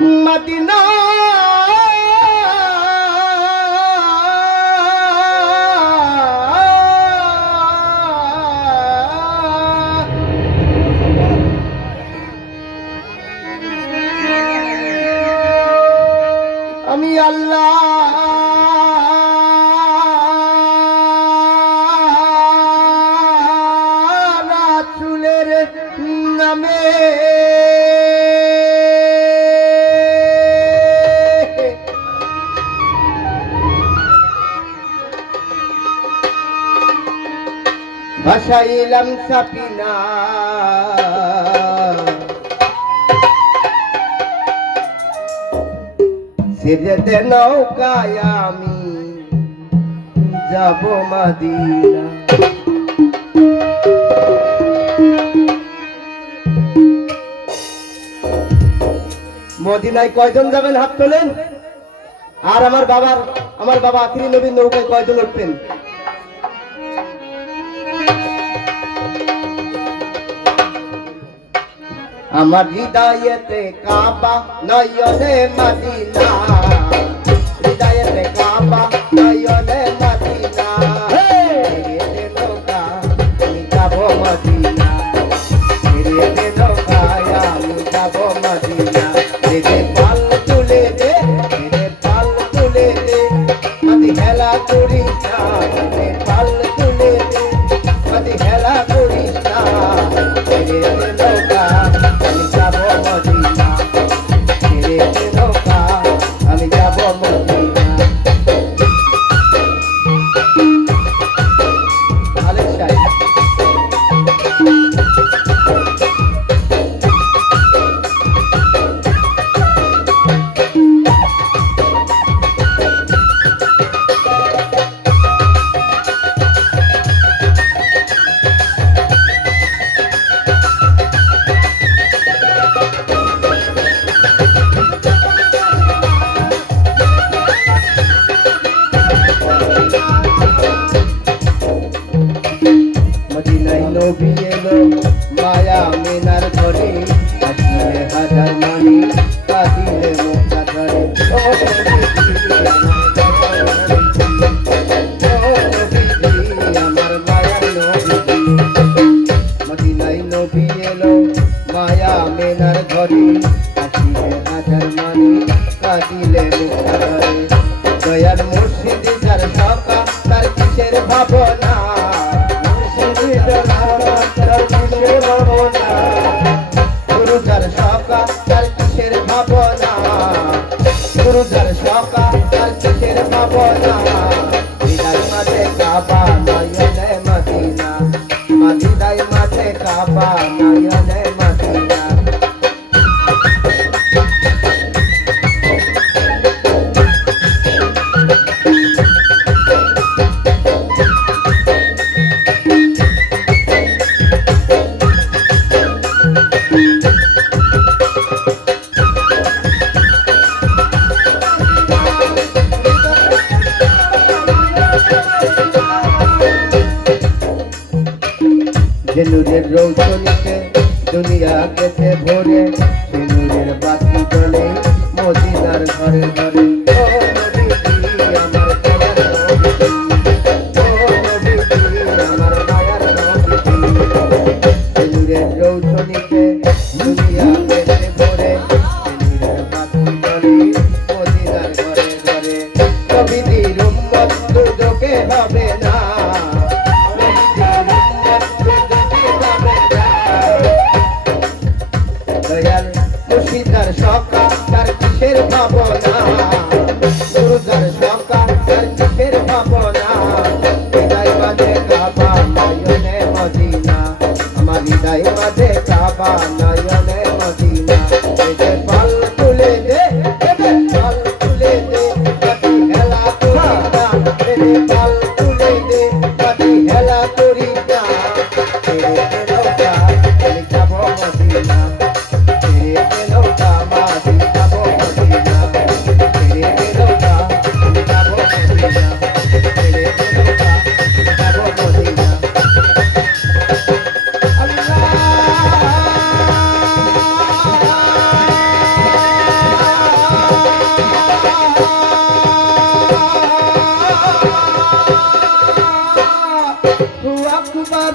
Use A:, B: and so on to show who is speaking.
A: Medina ভাসাইলাম Sapina. সেজেতে নৌকায় আমি যাব মাদিনা। মদিনায় কয়জন যাবেন হাত তোলেন? আর আমার বাবার, আমার বাবা আখিরি নবীন নৌকায় কয়জন উঠবেন? আমার হৃদয়েতে কাবা নয়নে মদিনা। হৃদয়েতে কাবা নয়নে মদিনা। মদিনা। পাল তুলে দে পাল তুলে দে। আমি হেলা করি মায়া মেনার ঘরে আসলে হাজার মানি কাঁদিলে দয়ার মুর্শিদ যার সকা তার কিসের ভাবনা? মুর্শিদ যার কিসের ভাবনা? গুরু যার সকা তার কিসের ভাবনা? গুরু সকা তার কিসের ভাবনা? মাঝে কাবা নয়নে মদিনা। মদিনায় মাঝে কাবা যে নূরের রৌশনীতে দুনিয়া গেছে ভরে সে নূরের বাতি জলে মদিনার ঘরে ঘরে। দয়াল মুর্শিদার সকা তার কিসের ভাবনা? গুরুদার সকা তার কিসের ভাবনা? হৃদয় মাঝে কাবা নয়নে মদিনা। আমার হৃদয় মাঝে কাবা আকবার